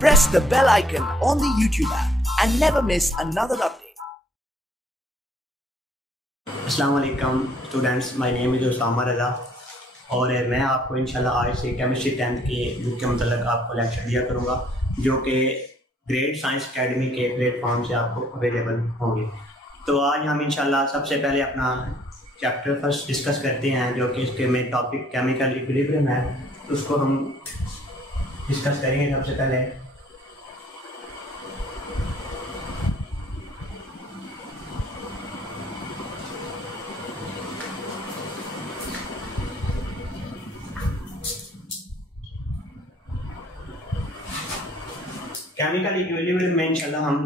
press the bell icon on the YouTube app and never miss another update. अस्सलाम वालेकुम students, my name is Usama Raza और मैं आपको इंशाल्लाह आज से केमिस्ट्री 10th के बुक के मतलब आपको लेक्चर दिया करूँगा जो कि ग्रेट साइंस एकेडमी के प्लेटफॉर्म से आपको अवेलेबल होंगे। तो आज हम इंशाल्लाह सबसे पहले अपना चैप्टर फर्स्ट डिस्कस करते हैं जो कि इसके में टॉपिक केमिकल इक्विलिब्रियम है, तो उसको हम डिस्कस करेंगे। सबसे पहले केमिकल इक्विलिब्रियम में इंशाल्लाह हम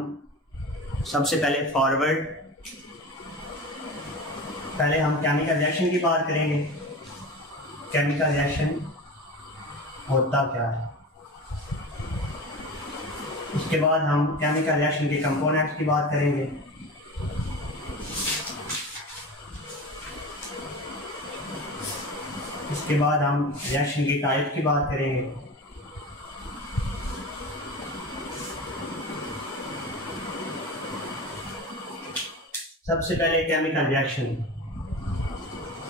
सबसे पहले हम केमिकल रिएक्शन की बात करेंगे। केमिकल रिएक्शन होता क्या है, उसके बाद हम केमिकल रिएक्शन के कंपोनेंट्स की बात करेंगे। इसके बाद हम रिएक्शन की टाइप की बात करेंगे। सबसे पहले केमिकल रिएक्शन।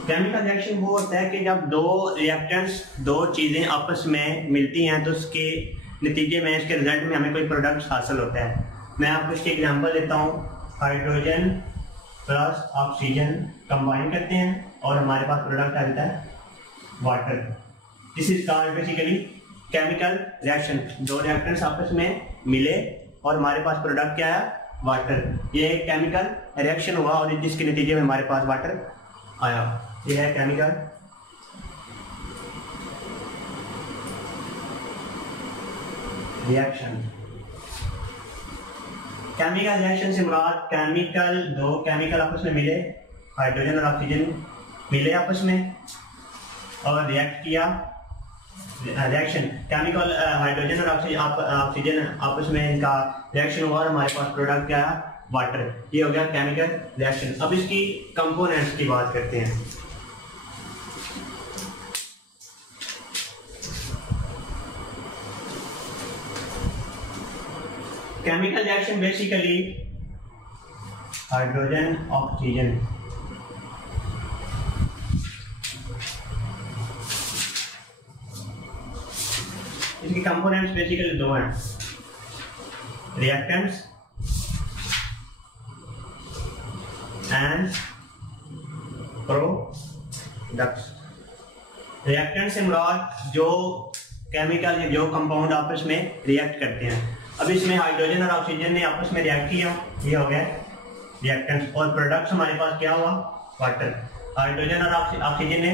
केमिकल रिएक्शन वो होता है कि जब दो रिएक्टेंट्स, दो चीज़ें आपस में मिलती हैं तो उसके नतीजे में, इसके रिजल्ट में हमें कोई प्रोडक्ट हासिल होता है। मैं आपको इसकी एग्जांपल देता हूँ। हाइड्रोजन प्लस ऑक्सीजन कंबाइन करते हैं और हमारे पास प्रोडक्ट आ जाता है water. This is called basically chemical reaction. दो रिएक्टेंट्स आपस में मिले और हमारे पास प्रोडक्ट क्या है, वाटर। ये एक केमिकल रिएक्शन हुआ और जिसके नतीजे में हमारे पास वाटर आया। ये है केमिकल रिएक्शन। केमिकल रिएक्शन से मुराद दो केमिकल आपस में मिले, हाइड्रोजन और ऑक्सीजन मिले आपस में और रिएक्ट किया। रिएक्शन केमिकल हाइड्रोजन और ऑक्सीजन आपस में इनका रिएक्शन हुआ और हमारे पास प्रोडक्ट क्या है, वाटर। ये हो गया केमिकल रिएक्शन। अब इसकी कंपोनेंट्स की बात करते हैं। Chemical reaction basically hydrogen oxygen, इसके कंपोनेंट्स बेसिकली दो हैं, रिएक्टेंट्स एंड प्रोडक्ट्स। रिएक्टेंट से मुराद जो केमिकल या जो कंपाउंड आपस में रिएक्ट करते हैं। अब इसमें हाइड्रोजन और ऑक्सीजन ने आपस में रिएक्ट किया, ये हो गया रिएक्टेंट्स। और प्रोडक्ट्स हमारे पास क्या हुआ, वाटर। हाइड्रोजन और ऑक्सीजन ने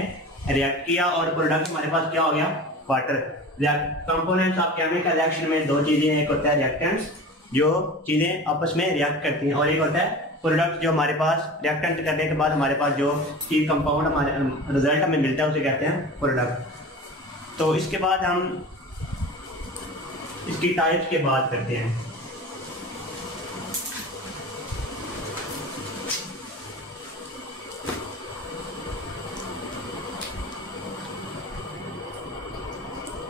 रिएक्ट किया और प्रोडक्ट हमारे पास क्या हो गया, water. Components of chemical reaction में दो चीजें, एक होता है रिएक्टेंट्स जो चीजें आपस में रिएक्ट करती हैं और एक होता है प्रोडक्ट जो हमारे पास रिएक्टेंट करने के बाद हमारे पास जो चीज कंपाउंड हमारे रिजल्ट हमें मिलता है उसे कहते हैं प्रोडक्ट। तो इसके बाद हम इसकी टाइप्स की बात करते हैं।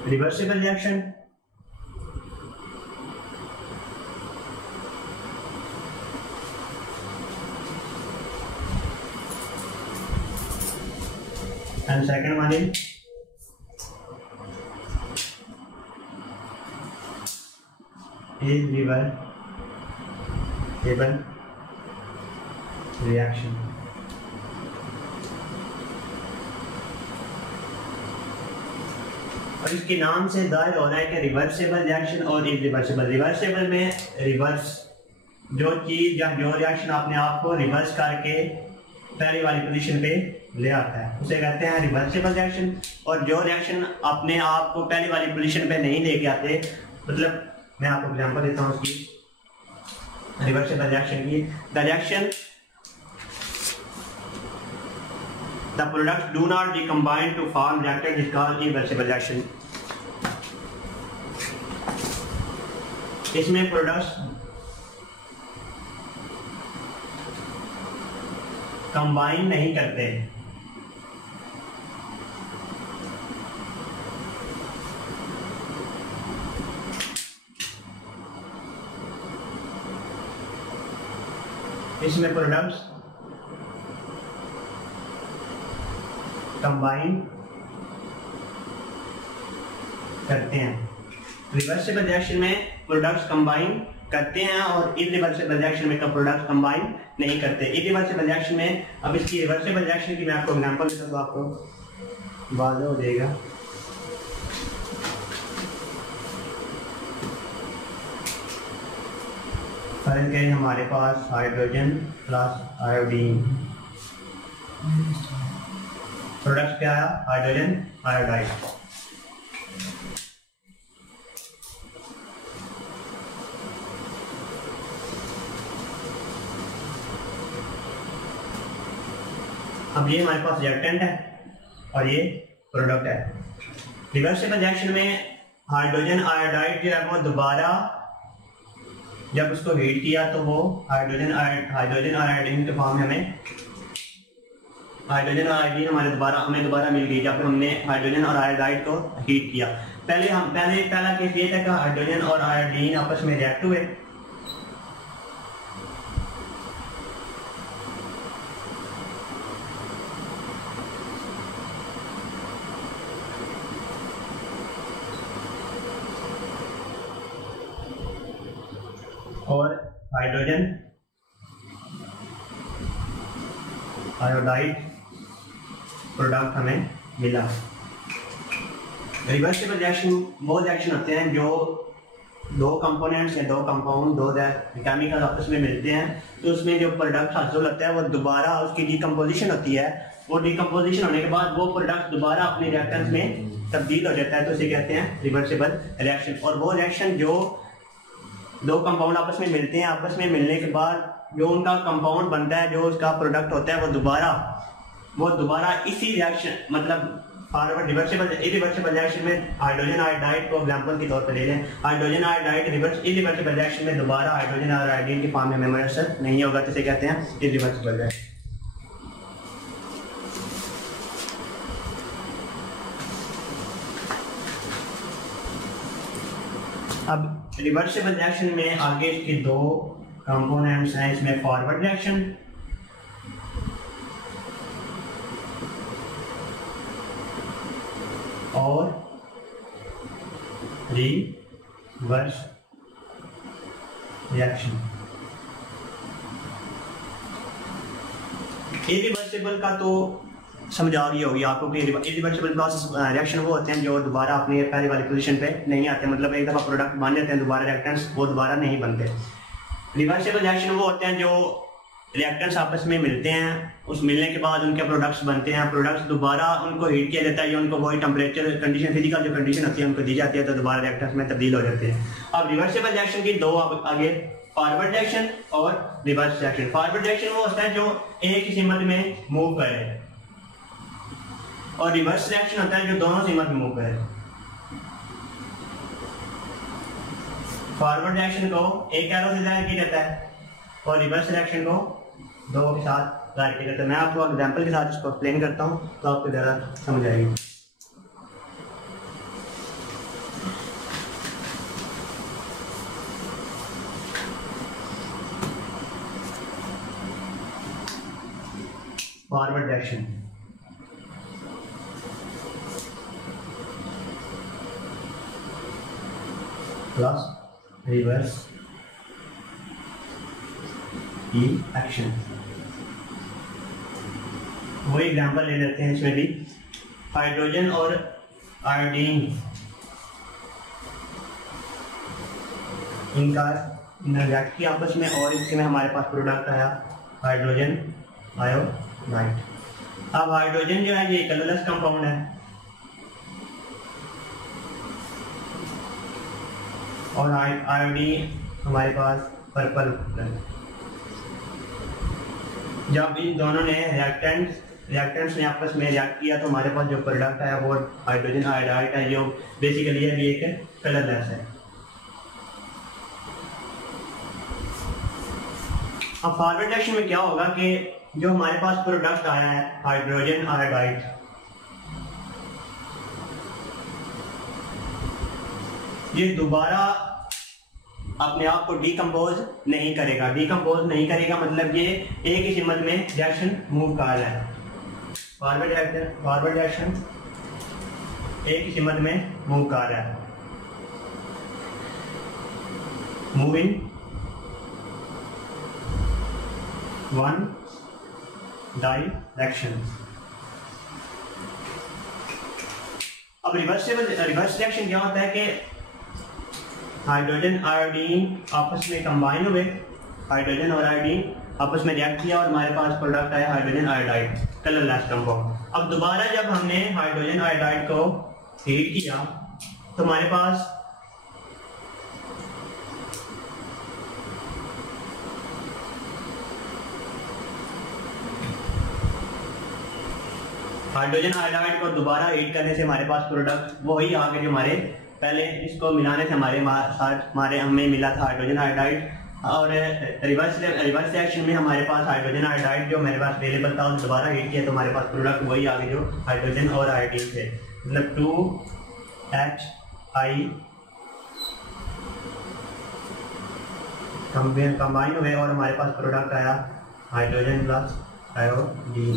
Reversible reaction, and second one is reversible reaction। और इसके नाम से जाहिर हो रहा है कि रिवर्सिबल रिएक्शन और इरिवर्सिबल। रिवर्सिबल में रिवर्स, जो चीज या जो रिएक्शन अपने आप को रिवर्स करके पहली वाली पोजीशन पे ले आता है उसे कहते हैं रिवर्सिबल रिएक्शन। और जो रिएक्शन अपने आप को पहली वाली पोजीशन पे नहीं लेके आते, मतलब मैं आपको एग्जांपल देता हूँ उसकी रिवर्सिबल रिएक्शन की। The reaction the products do not decombine to form reactant is called irreversible reaction. इसमें प्रोडक्ट्स कंबाइन नहीं करते। इसमें प्रोडक्ट्स कंबाइन करते हैं। रिवर्सिबल रिएक्शन में प्रोडक्ट्स कंबाइन करते हैं और इरिवर्सिबल रिएक्शन में प्रोडक्ट्स कंबाइन नहीं करते। इरिवर्सिबल रिएक्शन में, अब इसकी रिवर्सिबल रिएक्शन की मैं आपको एग्जांपल देता हूं, आपको वाज़ेह हो जाएगा। फर्क है हमारे पास हाइड्रोजन प्लस आयोडीन, प्रोडक्ट क्या आया, हाइड्रोजन आयोडाइड। अब ये हमारे पास रिएक्टेंट है और ये प्रोडक्ट है। रिवर्सिबल रिएक्शन में हाइड्रोजन आयोडाइड जो है वो दोबारा जब उसको हीट किया तो वो हाइड्रोजन आयोडीन के फॉर्म में हमें हाइड्रोजन और आयोडीन हमें दोबारा मिल गई जब हमने हाइड्रोजन और आयोडाइड को हीट किया। पहला केस ये था कि हाइड्रोजन और आयोडीन आपस में रिएक्ट हुए, और हाइड्रोजन आयोडाइड प्रोडक्ट हमें मिला। रिवर्सिबल रिएक्शन वो रिएक्शन होते हैं जो दो कंपोनेंट्स या दो कंपाउंड, दो केमिकल आपस में मिलते हैं, तो उसमें जो प्रोडक्ट हासिल होता है वो दोबारा उसकी डिकम्पोजिशन होती है, और डिकम्पोजिशन होने के बाद वो प्रोडक्ट दोबारा अपने रिएक्टेंस में तब्दील हो जाता है, तो इसे कहते हैं रिवर्सिबल रिएक्शन। और वो रिएक्शन जो दो कंपाउंड आपस में मिलते हैं, आपस में मिलने के बाद जो उनका कंपाउंड बनता है, जो उसका प्रोडक्ट होता है, वो दोबारा इसी रिएक्शन मतलब फॉरवर्ड इरिवर्सिबल रिएक्शन में हाइड्रोजन आयोडाइड को एग्जांपल के तौर पर ले लें। हाइड्रोजन आयोडाइड इरिवर्सिबल रिएक्शन में दोबारा हाइड्रोजन और आयोडीन के फॉर्म में मेमोरेशन नहीं होगा, तो इसे कहते हैं इरिवर्सिबल रिएक्शन। अब रिवर्सिबल रिएक्शन में आगे इसके दो कंपोनेंट्स हैं, इसमें फॉरवर्ड रिएक्शन और रिवर्स रिएक्शन। इरिवर्सिबल का तो समझा रही होगी आपको कि इरिवर्सिबल प्रोसेस रिएक्शन वो होते हैं जो दोबारा अपने पहले वाली पोजीशन पे नहीं आते, मतलब एक दफा प्रोडक्ट बन जाते हैं दोबारा रिएक्टेंट्स वो दोबारा नहीं बनते। रिवर्सिबल रिएक्शन वो होते हैं जो रिएक्टेंट्स आपस में मिलते हैं, उस मिलने के बाद उनके प्रोडक्ट्स बनते हैं, प्रोडक्ट्स दोबारा उनको हीट किया जाता है या उनको वही टेम्परेचर कंडीशन, फिजिकल जो कंडीशन होती है उनको दी जाती है, तो दोबारा रिएक्टेंट्स में तब्दील हो जाते हैं। अब रिवर्सिबल रिएक्शन की दो आगे फॉरवर्ड रिएक्शन और रिवर्स रिएक्शन। फॉरवर्ड रिएक्शन वो होता है जो एक ही सिमत में मूव करे, और रिवर्स रिएक्शन होता है जो दोनों सिमत में मूव करे। फॉरवर्ड रिएक्शन को एक एरो से जाहिर किया जाता है और रिवर्स रिएक्शन को दो के साथ जाहिर किया जाता है। मैं आपको एग्जांपल के साथ इसको एक्सप्लेन करता हूं तो आपको ज़्यादा समझ आएगी। Forward reaction plus reverse reaction. वही एग्जांपल ले लेते हैं इसमें भी। हाइड्रोजन और आयोडीन इनका रिएक्ट किया आपस में और इसमें हमारे पास प्रोडक्ट आया हाइड्रोजन आयोडाइड। अब हाइड्रोजन जो है ये कलरलेस कंपाउंड है और आयोडीन हमारे पास पर्पल है। जब इन दोनों ने रिएक्टेंट्स ने आपस में रिएक्ट किया तो हमारे पास जो प्रोडक्ट है वो हाइड्रोजन आयोडाइड है, जो बेसिकली है भी एक कलरलेस है। अब फॉरवर्ड रिएक्शन में क्या होगा कि जो हमारे पास प्रोडक्ट आया है हाइड्रोजन आयोडाइड, ये दोबारा अपने आप को डीकम्पोज नहीं करेगा। डीकम्पोज नहीं करेगा मतलब ये एक ही सिमत में रिएक्शन मूव कर रहा है। फॉरवर्ड रिएक्शन एक ही सिमत में मूव कर रहा है। Moving one direction. अब रिवर्स रिएक्शन क्या होता है कि हाइड्रोजन आयोडीन आपस में कंबाइन हुए, हाइड्रोजन और आयोडीन आपस में रिएक्ट किया और हमारे पास प्रोडक्ट आया हाइड्रोजन आयोडाइड, कलरलेस कंपाउंड। अब दोबारा जब हमने हाइड्रोजन आयोडाइड को हीट किया तो हमारे पास हाइड्रोजन आयोडाइड को दोबारा हीट करने से हमारे पास प्रोडक्ट वही आ गए जो हमारे पहले इसको मिलाने से हमें मिला था हाइड्रोजन आयोडाइड। और रिवर्स रिएक्शन में हमारे पास हाइड्रोजन आयोडाइड जो मेरे पास अवेलेबल था और दोबारा हीट किया तो हमारे पास प्रोडक्ट वही आ गए जो हाइड्रोजन और आयोडीन थे। मतलब 2HI कंबाइन हुए और हमारे पास प्रोडक्ट आया हाइड्रोजन प्लस आयोडीन।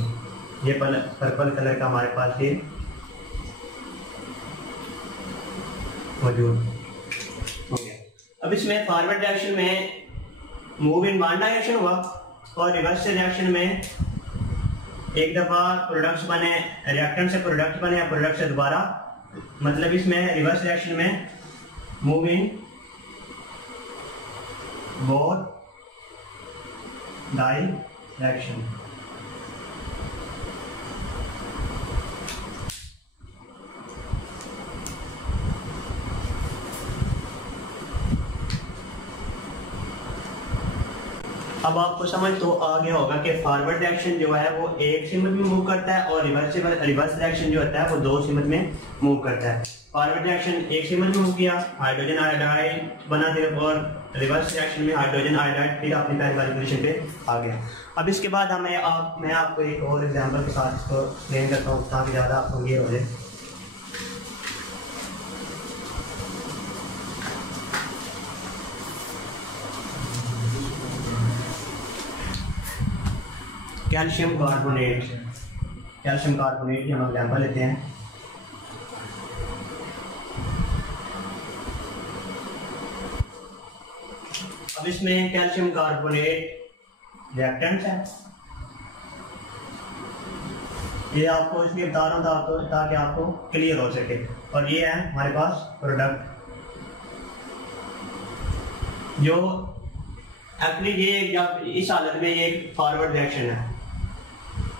ये पर्पल कलर का हमारे पास ये मौजूद हो गया। अब इसमें फॉरवर्ड रिएक्शन में मूव इन वन डायरेक्शन हुआ और रिवर्स रिएक्शन में एक दफा प्रोडक्ट्स बने, रिएक्टेंट से प्रोडक्ट बने या प्रोडक्ट से दोबारा, मतलब इसमें रिवर्स रिएक्शन में मूव इन बोथ डायरेक्शन। अब आपको समझ तो आ गया होगा कि फॉरवर्ड रिएक्शन जो है वो एक सिमत में मूव करता है और रिवर्स रिएक्शन जो होता है वो दो सिमत में मूव करता है। फॉरवर्ड रिएक्शन एक सिमत में मूव किया, हाइड्रोजन आयोडाइड बना दिया और रिवर्स रिएक्शन में हाइड्रोजन आयोडाइड फिर अपनी पहले वाली पोजीशन पे आ गया। अब इसके बाद मैं आपको एक और एग्जाम्पल के साथ इसको एक्सप्लेन करता हूँ ताकि ज़्यादा आपको क्लियर हो जाए। कैल्शियम कार्बोनेट की हम एग्जाम्पल लेते हैं। अब इसमें कैल्शियम कार्बोनेट रिएक्टेंट है। ये आपको इसलिए बता रहा हूँ ताकि आपको क्लियर हो सके। और ये है हमारे पास प्रोडक्ट जो एक्चुअली ये जब इस हालत में ये फॉरवर्ड रिएक्शन है,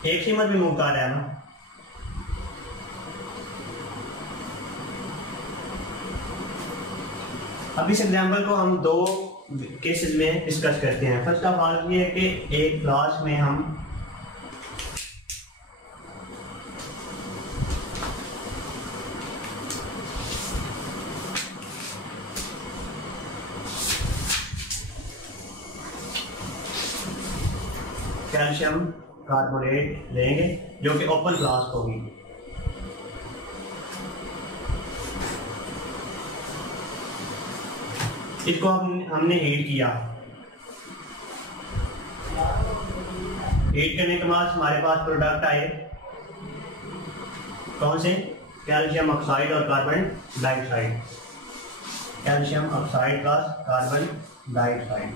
एक सिमत में मूव कर रहा है ना। अब इस एग्जाम्पल को हम दो केसेस में डिस्कस करते हैं। फर्स्ट ऑफ ऑल ये है कि एक क्लास में हम कैल्शियम कार्बोनेट लेंगे जो कि ओपन फ्लास्क होगी। इसको हमने हीट किया। हीट करने के बाद हमारे पास प्रोडक्ट आए कौन से? कैल्शियम ऑक्साइड और carbon dioxide. Calcium oxide plus carbon dioxide.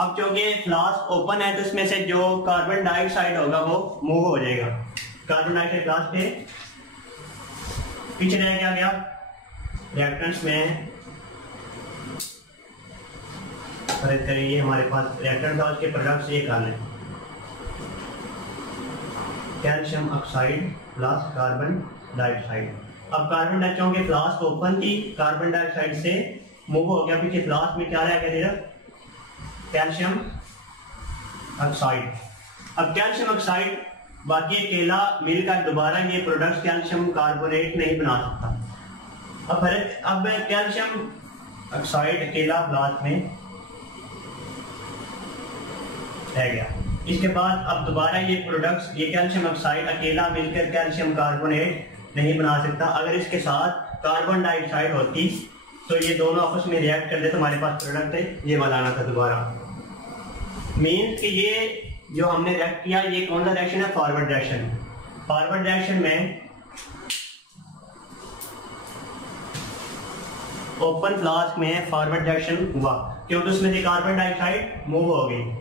अब क्योंकि फ्लास्क ओपन है तो इसमें से जो कार्बन डाइऑक्साइड होगा वो मूव हो जाएगा। कार्बन डाइऑक्साइड फ्लास्क के पीछे रह गया रिएक्टेंट्स में फर्क करिए। हमारे पास रिएक्टेंट था उसके प्रोडक्ट्स ये कर लें calcium oxide plus carbon dioxide. अब कार्बन डाइऑक्साइड के फ्लास्क ओपन की, कार्बन डाइऑक्साइड से मूव हो गया पीछे फ्लास्क में क्या रह गया कैल्शियम ऑक्साइड। अब कैल्शियम ऑक्साइड बाकी अकेला मिलकर दोबारा ये प्रोडक्ट कैल्शियम कार्बोनेट नहीं बना सकता। अब कैल्शियम ऑक्साइड अकेला फ्लास्क में रह गया। इसके बाद अब दोबारा ये प्रोडक्ट्स ये कैल्शियम ऑक्साइड अकेला मिलकर कैल्शियम कार्बोनेट नहीं बना सकता। अगर इसके साथ कार्बन डाइऑक्साइड होती तो ये दोनों आपस में रिएक्ट कर दे तो हमारे पास प्रोडक्ट है ये वाला आना था दोबारा। मीन्स कि ये जो हमने रिएक्ट किया ये कौन सा डायरेक्शन है, फॉरवर्ड डायरेक्शन। फॉरवर्ड डायरेक्शन में ओपन फ्लास्क में फॉरवर्ड डायरेक्शन हुआ क्योंकि उसमें से कार्बन डाइऑक्साइड मूव हो गई।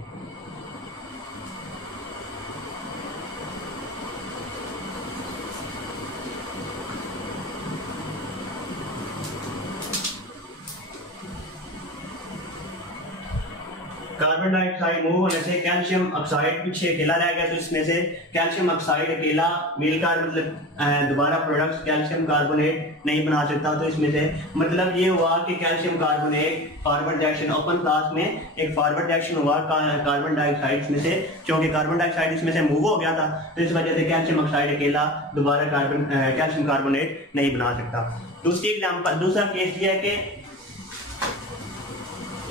कार्बन डाइऑक्साइड मूव होने से कैल्शियम ऑक्साइड पीछे अकेला रह गया, तो इसमें से कैल्शियम ऑक्साइड अकेला मिलकर मतलब दोबारा प्रोडक्ट्स कैल्शियम कार्बोनेट नहीं बना सकता। तो इसमें से मतलब ये हुआ कि calcium carbonate forward direction open flask में एक फॉरवर्ड डायरेक्शन हुआ कार्बन डाइऑक्साइड में से, क्योंकि कार्बन डाइऑक्साइड इसमें से मूव हो गया था तो इस वजह से कैल्शियम ऑक्साइड अकेला दोबारा कैल्शियम कार्बोनेट नहीं बना सकता। दूसरी एग्जाम्पल, दूसरा केस ये है कि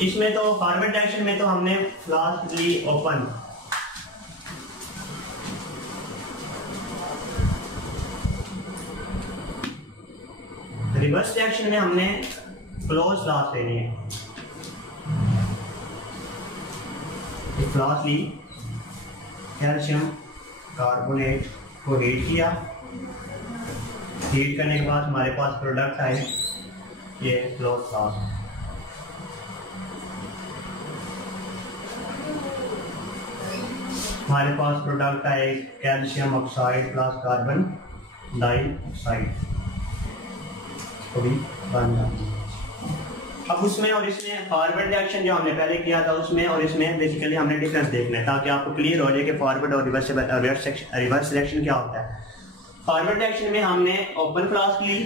इसमें तो फॉरवर्ड डायरेक्शन में तो हमने फ्लास्क ली ओपन, रिवर्स डायरेक्शन में हमने क्लोज फ्लास्क लेनी है। फ्लास्क ली, कैल्शियम कार्बोनेट को हीट किया, हीट करने के बाद हमारे पास प्रोडक्ट आए ये क्लोज फ्लास्क। हमारे पास प्रोडक्ट है calcium oxide plus carbon dioxide को भी बन जाती है। अब उसमें और इसमें फॉरवर्ड रिएक्शन जो हमने पहले किया था उसमें और इसमें बेसिकली हमने डिफरेंस देखना है ताकि आपको क्लियर हो जाए कि फॉरवर्ड और रिवर्स रिएक्शन क्या होता है। फॉरवर्ड रिएक्शन में हमने ओपन फ्लास्क ली,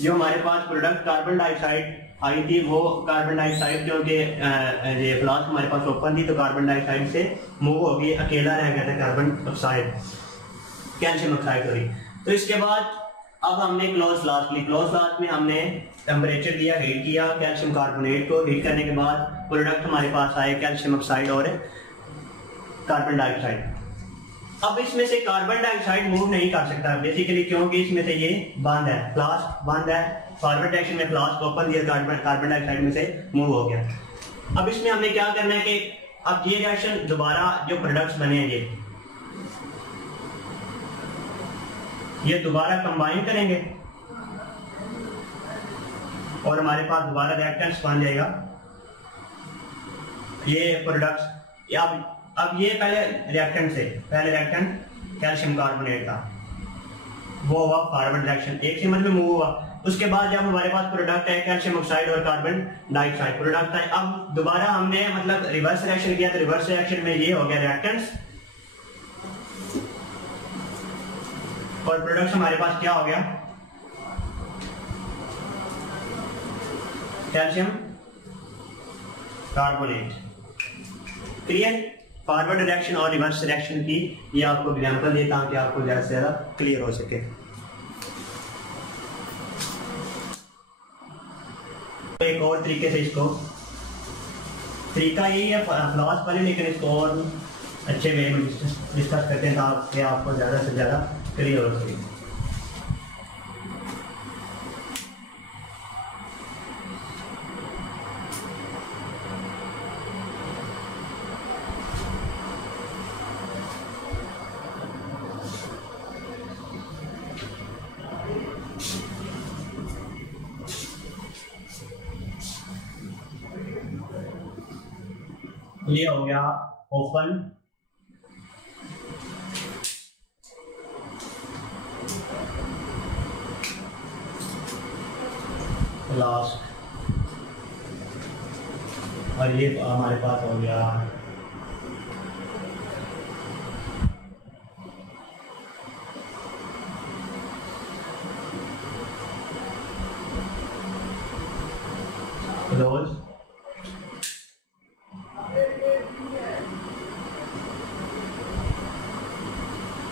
जो हमारे पास प्रोडक्ट कार्बन डाइऑक्साइड आई थी वो कार्बन डाइऑक्साइड क्योंकि ये फ्लास्क हमारे पास ओपन थी तो कार्बन डाइऑक्साइड से मूव हो गई, अकेला रह गया था carbon oxide calcium oxide sorry. तो इसके बाद अब हमने क्लोज फ्लास्क ली, क्लोज फ्लास्क में हमने टेम्परेचर दिया, हीट किया कैल्शियम कार्बोनेट को, हीट करने के बाद प्रोडक्ट हमारे पास आए कैल्शियम ऑक्साइड और कार्बन डाइऑक्साइड। अब इसमें से कार्बन डाइऑक्साइड मूव नहीं कर सकता बेसिकली क्योंकि इसमें से ये बंद है, फ्लास्क बंद है। फॉरवर्ड डायरेक्शन में फ्लास्क ओपन दिया, कार्बन डाइऑक्साइड में से मूव हो गया। अब इसमें हमने क्या करना है कि अब ये रिएक्शन दोबारा जो प्रोडक्ट्स बने हैं ये दोबारा कंबाइन करेंगे और हमारे पास दोबारा रिएक्टेंट्स बन जाएगा ये प्रोडक्ट्स। अब ये पहले रिएक्टेंट कैल्शियम कार्बोनेट था वो हुआ फॉरवर्ड रिएक्शन, एक सीमेंट में मूव हुआ। उसके बाद जब हमारे पास प्रोडक्ट है कैल्शियम ऑक्साइड और कार्बन डाइऑक्साइड प्रोडक्ट है, अब दोबारा हमने मतलब रिवर्स रिएक्शन किया तो रिवर्स रिएक्शन में ये हो गया रिएक्टेंट्स और प्रोडक्ट हमारे पास क्या हो गया calcium carbonate. Clear? Forward reaction और रिवर्स रिएक्शन की ये आपको एग्जांपल देता हूं कि आपको ज्यादा से ज्यादा क्लियर हो सके। एक और तरीके से इसको तरीका यही है फ्लास्क वाले, लेकिन इसको और अच्छे वे में डिस्कस करते हैं ताकि आपको ज्यादा से ज्यादा क्लियर हो सके। ये हो गया ओपन फ्लास्क और ये हमारे पास हो गया क्लोज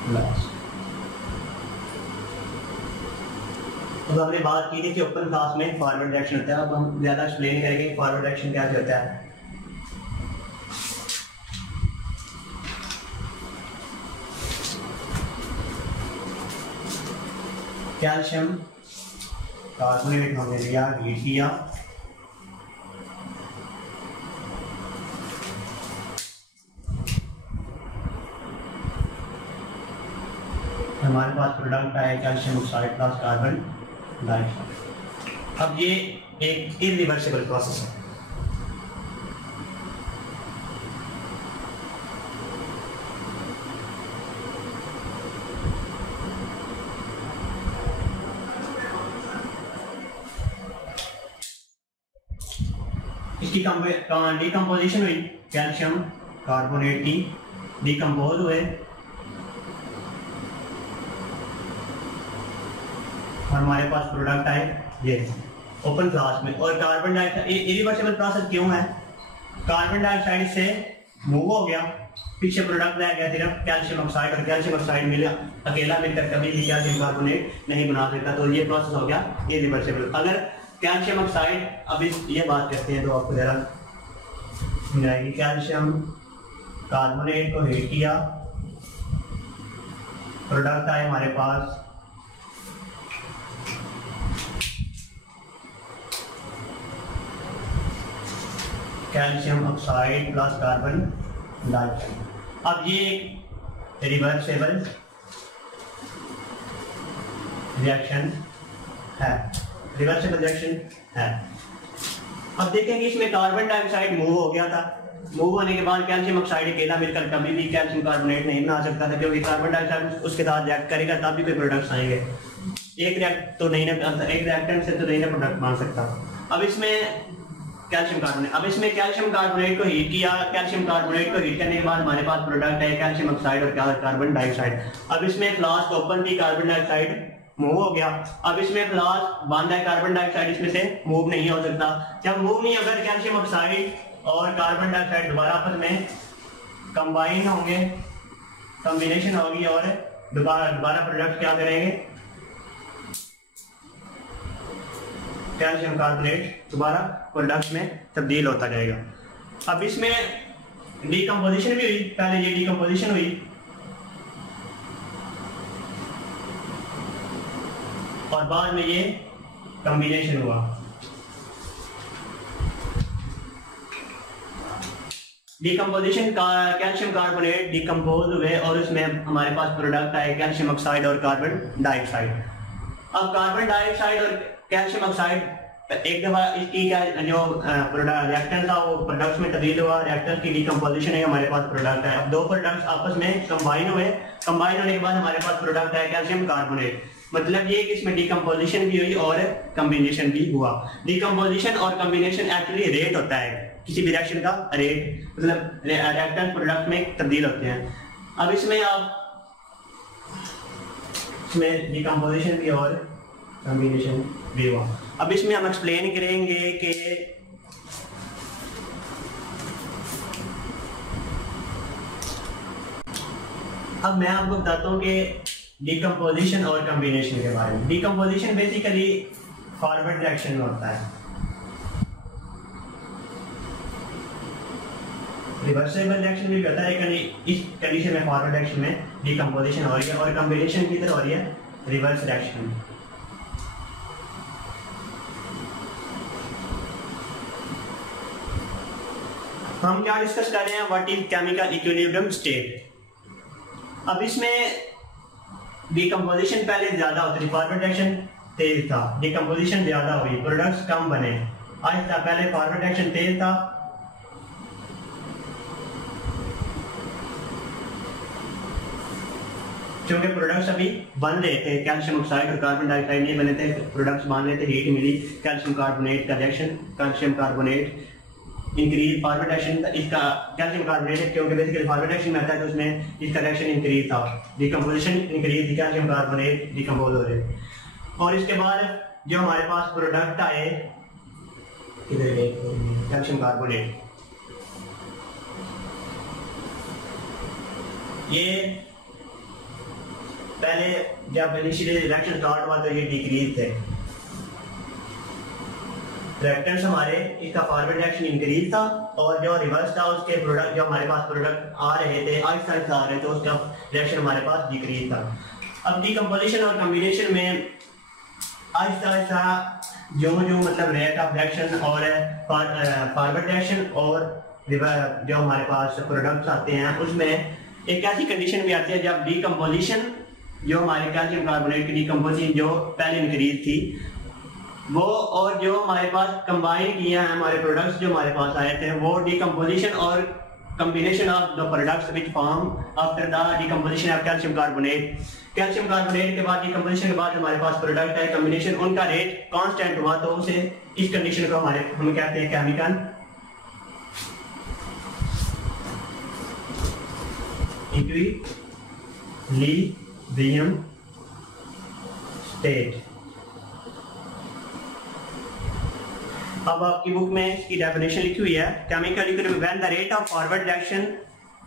फ्लास्क। अब हमने बात की थी कि ओपन फ्लास्क में फॉरवर्ड रिएक्शन होता है। अब हम ज्यादा एक्सप्लेन करेंगे कि फॉरवर्ड रिएक्शन क्या होता है। कैल्शियम कार्बोनेट हमने लिया, हीट किया, हमारे पास प्रोडक्ट आया calcium oxide plus carbon dioxide. अब ये एक इरिवर्सिबल प्रोसेस है। इसकी डिकम्पोजिशन हुई, कैल्शियम कार्बोनेट की डिकम्पोज हुए और हमारे पास प्रोडक्ट आए ये ओपन फ्लास्क में। और कार्बन डाइऑक्साइड इरिवर्सिबल प्रोसेस क्यों है? कार्बन डाइऑक्साइड से मूव हो गया, पीछे प्रोडक्ट रह गया सिर्फ कैल्शियम ऑक्साइड, और कैल्शियम ऑक्साइड मिला अकेला मिलकर कभी भी कैल्शियम कार्बोनेट नहीं बना सकता, तो ये प्रोसेस हो गया इरिवर्सिबल। अगर कैल्शियम ऑक्साइड, अभी ये बात करते हैं तो आपको जरा समझाएगी। कैल्शियम कार्बोनेट को हीट किया, प्रोडक्ट आए हमारे पास calcium oxide plus carbon dioxide. अब ये एक रिवर्सिबल रिएक्शन है, रिवर्सिबल रिएक्शन है। अब देखेंगे इसमें कार्बन डाइऑक्साइड मूव हो गया था, मूव होने के बाद कैल्शियम ऑक्साइड अकेला मिलकर कभी भी कैल्शियम कार्बोनेट नहीं बना सकता था, क्योंकि कार्बन डाइऑक्साइड उसके साथ रिएक्ट करेगा तब भी कोई प्रोडक्ट्स आएंगे। एक रिएक्ट तो नहीं ना, एक रिएक्टेंट से तो नहीं ना प्रोडक्ट बन सकता। अब इसमें कैल्शियम कार्बोनेट, अब इसमें कैल्शियम कार्बोनेट को हीट किया, कैल्शियम कार्बोनेट को हीट करने के बाद हमारे पास प्रोडक्ट है कैल्शियम ऑक्साइड और कार्बन डाइऑक्साइड। अब इसमें फ्लास्क ओपन भी, कार्बन डाइऑक्साइड मूव हो गया। अब इसमें फ्लास्क बंद है, कार्बन डाइऑक्साइड इसमें से मूव नहीं हो सकता। जब मूव नहीं, अगर कैल्शियम ऑक्साइड और कार्बन डाइऑक्साइड दोबारा आपस में कंबाइन होंगे, कॉम्बिनेशन होगी और दोबारा प्रोडक्ट क्या करेंगे, कैल्शियम कार्बोनेट दोबारा प्रोडक्ट में तब्दील होता जाएगा। अब इसमें डिकम्पोजिशन भी हुई, पहले ये डिकम्पोजिशन हुई और बाद में ये कॉम्बिनेशन हुआ। डिकम्पोजिशन का कैल्शियम कार्बोनेट डिकम्पोज हुए और उसमें हमारे पास प्रोडक्ट आए कैल्शियम ऑक्साइड और कार्बन डाइऑक्साइड। अब कार्बन डाइऑक्साइड और कैल्शियम ऑक्साइड एक दफा इसकी जो रिएक्टेंट था वो प्रोडक्ट्स में तब्दील हुआ, रिएक्टेंट की डिकम्पोजिशन है, हमारे पास प्रोडक्ट है। अब दो प्रोडक्ट्स आपस में कंबाइन हुए, कंबाइन होने के बाद हमारे पास प्रोडक्ट है कैल्शियम कार्बोनेट। मतलब ये कि इसमें डिकम्पोजिशन भी हुई और कॉम्बिनेशन भी हुआ। डिकम्पोजिशन और कॉम्बिनेशन एक्चुअली रेट होता है, किसी भी रिएक्शन का रेट, मतलब रिएक्टेंट प्रोडक्ट में तब्दील होते हैं। अब इसमें डिकम्पोजिशन भी और कॉम्बिनेशन भी हुआ। अब इसमें हम एक्सप्लेन करेंगे कि अब मैं आपको बताता हूँ कि डिकम्पोजिशन और कॉम्बिनेशन के बारे में। डिकम्पोजिशन बेसिकली फॉरवर्ड डायरेक्शन में होता है, रिवर्सिबल रिएक्शन भी होता है, लेकिन इस कंडीशन में फॉरवर्ड डायरेक्शन में डिकम्पोजिशन हो रही है और कॉम्बिनेशन किधर हो रही है, रिवर्स डायरेक्शन में। हम क्या डिस्कस कर रहे हैं, what is chemical equilibrium state. अब इसमें डिकम्पोजिशन पहले ज्यादा होती थी, फॉरवर्ड डायरेक्शन तेज था, डिकम्पोजिशन ज्यादा हुई, प्रोडक्ट्स कम बने। आहिस्ता पहले फॉरवर्ड डायरेक्शन तेज था, क्योंकि प्रोडक्ट्स अभी बन रहे थे, कैल्शियम ऑक्साइड और कार्बन डाइऑक्साइड नहीं बने थे, प्रोडक्ट्स बन रहे थे, हीट मिली, कैल्शियम कार्बोनेट का reaction, calcium carbonate increase, forward direction इसका कैल्शियम कार्बोनेट क्योंकि बेसिकली फॉरवर्ड डायरेक्शन में आता है तो उसमें इसका रिएक्शन इंक्रीज था, डिकम्पोजिशन इंक्रीज थी, कैल्शियम कार्बोनेट डिकम्पोज हो रहे। और इसके बाद जो हमारे पास प्रोडक्ट आए किधर गए, कैल्शियम कार्बोनेट, ये पहले जब इनिशियली रिएक्शन स्टार्ट हुआ तो ये डिक्रीज थे, रिएक्टेंट्स हमारे, इसका फॉरवर्ड रिएक्शन इंक्रीज था और जो रिवर्स था उसके प्रोडक्ट जो हमारे पास प्रोडक्ट आ रहे थे आहिस्ता आहिस्ता आ रहे थे, उसका रिएक्शन हमारे पास डिक्रीज था। अब डिकम्पोजिशन और कॉम्बिनेशन में आहिस्ता आहिस्ता जो मतलब रेट ऑफ रिएक्शन और फॉरवर्ड रिएक्शन और जो हमारे पास प्रोडक्ट्स आते हैं उसमें एक ऐसी कंडीशन भी आती है जब डिकम्पोजिशन जो हमारे कैल्शियम कार्बोनेट की डिकम्पोजिशन जो पहले इंक्रीज थी वो, और जो हमारे पास कंबाइन किया है हमारे प्रोडक्ट्स जो हमारे पास आए थे वो डिकम्पोजिशन और combination of the products which form after the decomposition of calcium carbonate. Calcium carbonate के बाद डिकम्पोजिशन के बाद हमारे पास प्रोडक्ट है कॉम्बिनेशन, उनका रेट कांस्टेंट हुआ तो उसे इस कंडीशन को हम कहते हैं केमिकल इक्विलिब्रियम स्टेट। अब आपकी बुक में इसकी डेफिनेशन लिखी हुई है, chemical equilibrium when the rate of forward reaction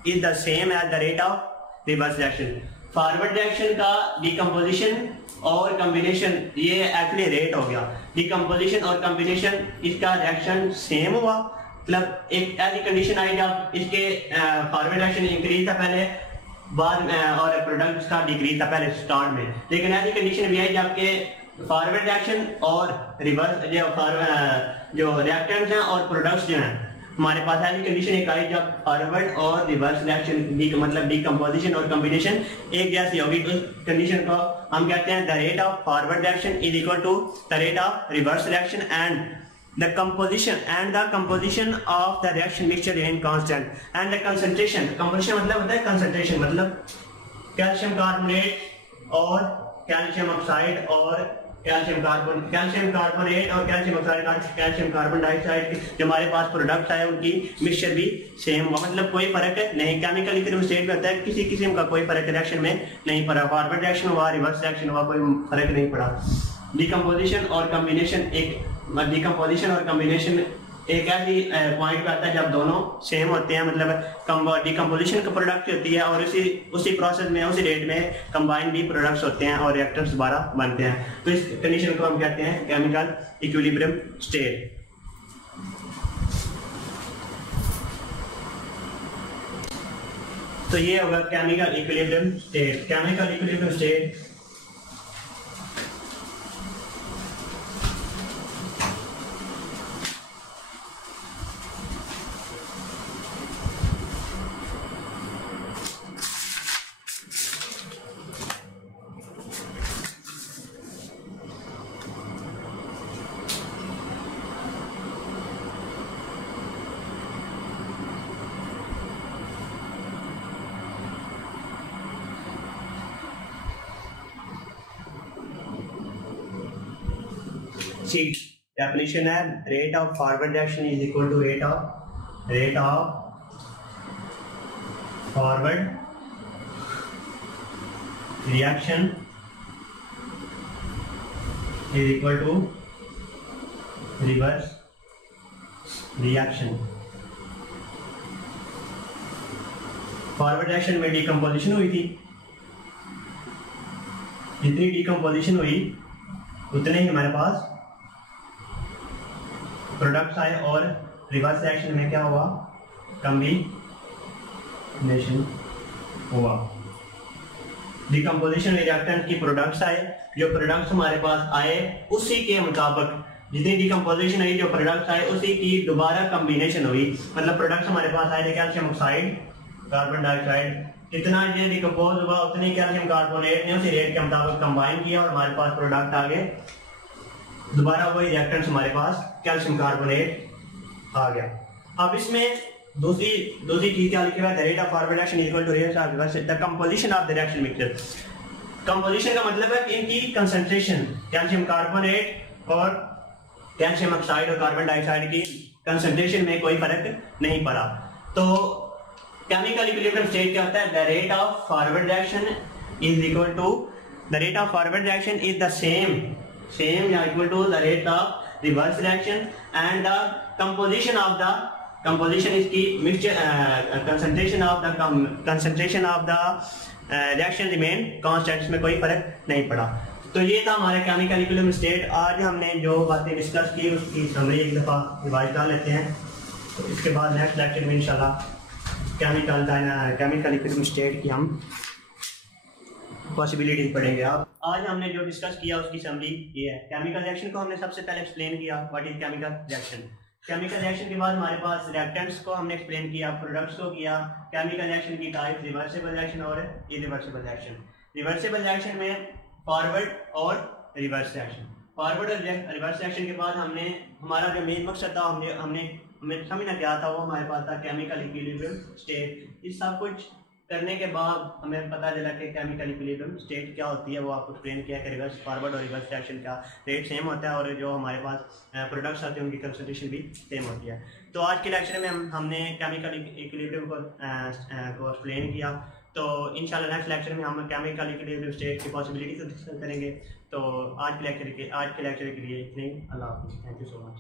is the same as the rate of reverse reaction. Forward reaction का डिकम्पोजिशन और कॉम्बिनेशन ये एक्चुअली रेट हो गया, डिकम्पोजिशन और कॉम्बिनेशन इसका रिएक्शन सेम हुआ, मतलब एक ऐसी कंडीशन आई जब इसके फॉरवर्ड रिएक्शन इंक्रीज था पहले बाद में और प्रोडक्ट का डिक्रीज था पहले स्टार्ट में, लेकिन ऐसी कंडीशन भी आई जबकि फॉरवर्ड रिएक्शन और रिवर्स जो रिएक्टेंट्स हैं और प्रोडक्ट्स जो हैं हमारे पास ऐसी कंडीशन एक आई जब फॉरवर्ड और रिवर्स रिएक्शन मतलब डिकम्पोजिशन और कॉम्बिनेशन एक जैसी होगी, तो उस कंडीशन को हम कहते हैं the rate of forward reaction is equal to the rate of reverse reaction and the composition of the reaction mixture remain constant and the concentration मतलब होता है concentration मतलब कैल्शियम कार्बोनेट और कैल्शियम ऑक्साइड और कैल्शियम कार्बोनेट और calcium oxide का calcium carbon dioxide जो हमारे पास प्रोडक्ट्स आए उनकी मिक्सचर भी सेम हुआ, मतलब कोई फर्क नहीं। केमिकल इक्विलिब्रियम स्टेट में होता है किसी किस्म का कोई फर्क रिएक्शन में नहीं पड़ा, फॉरवर्ड रिएक्शन हुआ रिवर्स रिएक्शन हुआ कोई फर्क नहीं पड़ा। डिकम्पोजिशन और कॉम्बिनेशन एक ऐसी पॉइंट पे आता है जब दोनों सेम होते हैं, मतलब डिकम्पोजिशन का प्रोडक्ट होती है और उसी प्रोसेस में उसी रेट में कंबाइन भी प्रोडक्ट्स होते हैं और रिएक्टर्स दोबारा बनते हैं, तो इस कंडीशन को हम कहते हैं केमिकल इक्विलिब्रियम स्टेट। तो ये होगा chemical equilibrium state. Chemical equilibrium state definition है rate of forward reaction is equal to rate of forward reaction is equal to reverse reaction। Forward reaction में डिकम्पोजिशन हुई थी, जितनी डिकम्पोजिशन हुई उतने ही हमारे पास प्रोडक्ट्स आए और रिवर्स रिएक्शन में क्या हुआ, कॉम्बिनेशन हुआ। डिकम्पोजिशन रिएक्टेंट की प्रोडक्ट्स आए, जो प्रोडक्ट्स हमारे पास आए उसी के मुताबिक जितनी डिकम्पोजिशन आई जो प्रोडक्ट्स आए उसी की दोबारा कॉम्बिनेशन हुई, मतलब प्रोडक्ट्स हमारे पास आए थे कैल्शियम ऑक्साइड कार्बन डाइऑक्साइड, जितना ये डिकम्पोज हुआ उतनी कैल्शियम कार्बोनेट ने उसी रेट के मुताबिक कंबाइन किया और हमारे पास प्रोडक्ट आ गए, दोबारा वही रिएक्टेंट्स हमारे पास कैल्शियम कार्बोनेट आ गया। अब इसमें दूसरी चीज क्या लिखा है, rate of forward reaction equal to rate of reverse the composition of the reaction mixture. Composition का मतलब है कि इनकी कंसंट्रेशन कैल्शियम कार्बोनेट और कैल्शियम ऑक्साइड और कार्बन डाइऑक्साइड की कंसंट्रेशन में कोई फर्क नहीं पड़ा। तो केमिकल इक्विलिब्रियम स्टेट क्या होता है, the rate of forward reaction is equal to the rate of forward reaction is the same या equal to the rate of reverse reaction and the composition इसकी mixture concentration of the reaction remain constant, इसमें कोई फर्क नहीं पड़ा। तो ये था हमारे केमिकल इक्विलिब्रियम स्टेट। आज हमने जो बातें डिस्कस की उसकी समरी एक दफा रिवाइज कर लेते हैं, तो इसके बाद नेक्स्ट लेक्चर में इंशाल्लाह केमिकल इक्विलिब्रियम स्टेट की हम पॉसिबिलिटीज पढ़ेंगे। आज हमने जो डिस्कस किया उसकी समरी ये है। केमिकल रिएक्शन को हमने सबसे पहले एक्सप्लेन किया, what is chemical reaction. Chemical reaction के बाद हमारे पास रिएक्टेंट्स को हमने एक्सप्लेन किया, प्रोडक्ट्स को किया, केमिकल रिएक्शन की टाइप रिवर्सिबल रिएक्शन और इरिवर्सिबल रिएक्शन। रिवर्सिबल रिएक्शन में फॉरवर्ड और रिवर्स रिएक्शन, फॉरवर्ड और रिवर्स रिएक्शन के बाद हमारा जो मेन मकसद था, हमें समझना क्या था, वो हमारे पास था केमिकल इक्विलिब्रियम स्टेट। इस सब कुछ करने के बाद हमें पता चला कि केमिकल इक्विलिब्रियम स्टेट क्या होती है, वो आपको एक्सप्लेन किया कि रिवर्स फॉरवर्ड और रिवर्स रिएक्शन का रेट सेम होता है और जो हमारे पास प्रोडक्ट्स आते हैं उनकी कंसंट्रेशन भी सेम होती है। तो आज के लेक्चर में हमने केमिकल इक्विलिब्रियम को एक्सप्लेन किया। तो इंशाल्लाह नेक्स्ट लेक्चर में हम केमिकल इक्विलिब्रियम स्टेट की पॉसिबिलिटी को डिस्कस करेंगे। तो आज के लेक्चर के लिए इतने ही। अल्लाह हाफिज़। Thank you so much.